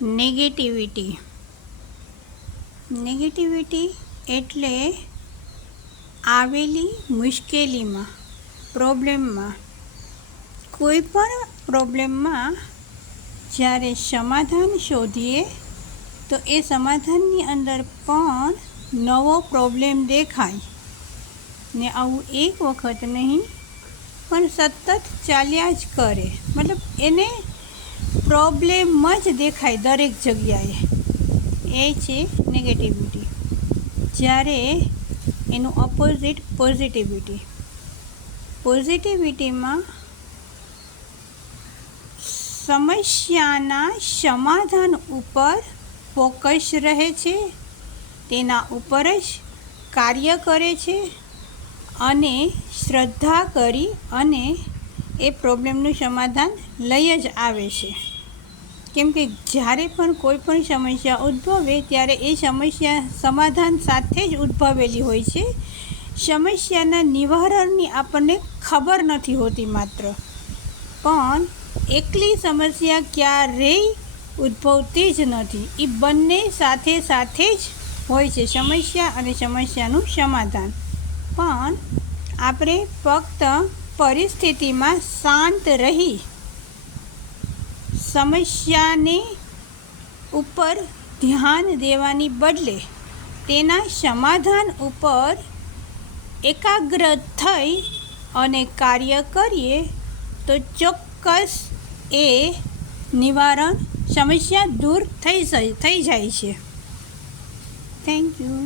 Negativity એટલે આવેલી મુશ્કેલીમાં, પ્રોબ્લેમમાં, કોઈ પણ પ્રોબ્લેમમાં જ્યારે સમાધાન શોધીએ તો એ સમાધાનની અંદર પણ નવો પ્રોબ્લેમ દેખાય ને આવું એક વખત નહીં પણ સતત ચાલ્યા જ કરે. મતલબ એને પ્રોબ્લેમ જ દેખાય દરેક જગ્યાએ. એ છે નેગેટિવિટી. જ્યારે એનું ઓપોઝિટ પોઝિટિવિટીમાં સમસ્યાના સમાધાન ઉપર ફોકસ રહે છે, તેના ઉપર જ કાર્ય કરે છે અને શ્રદ્ધા કરી અને એ પ્રોબ્લેમનું સમાધાન લઈ જ આવે છે. કેમ કે જ્યારે પણ કોઈ પણ સમસ્યા ઉદ્ભવે ત્યારે એ સમસ્યા સમાધાન સાથે જ ઉદ્ભવેલી હોય છે. સમસ્યાના નિવારણની આપણને ખબર નથી હોતી માત્ર, પણ એકલી સમસ્યા ક્યારેય ઉદ્ભવતી જ નથી. એ બંને સાથે જ હોય છે, સમસ્યા અને સમસ્યાનું સમાધાન. પણ આપણે ફક્ત પરિસ્થિતિમાં શાંત રહી સમસ્યાને ઉપર ધ્યાન દેવાની બદલે તેના સમાધાન ઉપર એકાગ્ર થઈ અને કાર્ય કરીએ તો ચોક્કસ એ નિવારણ સમસ્યા દૂર થઈ જાય છે. Thank you.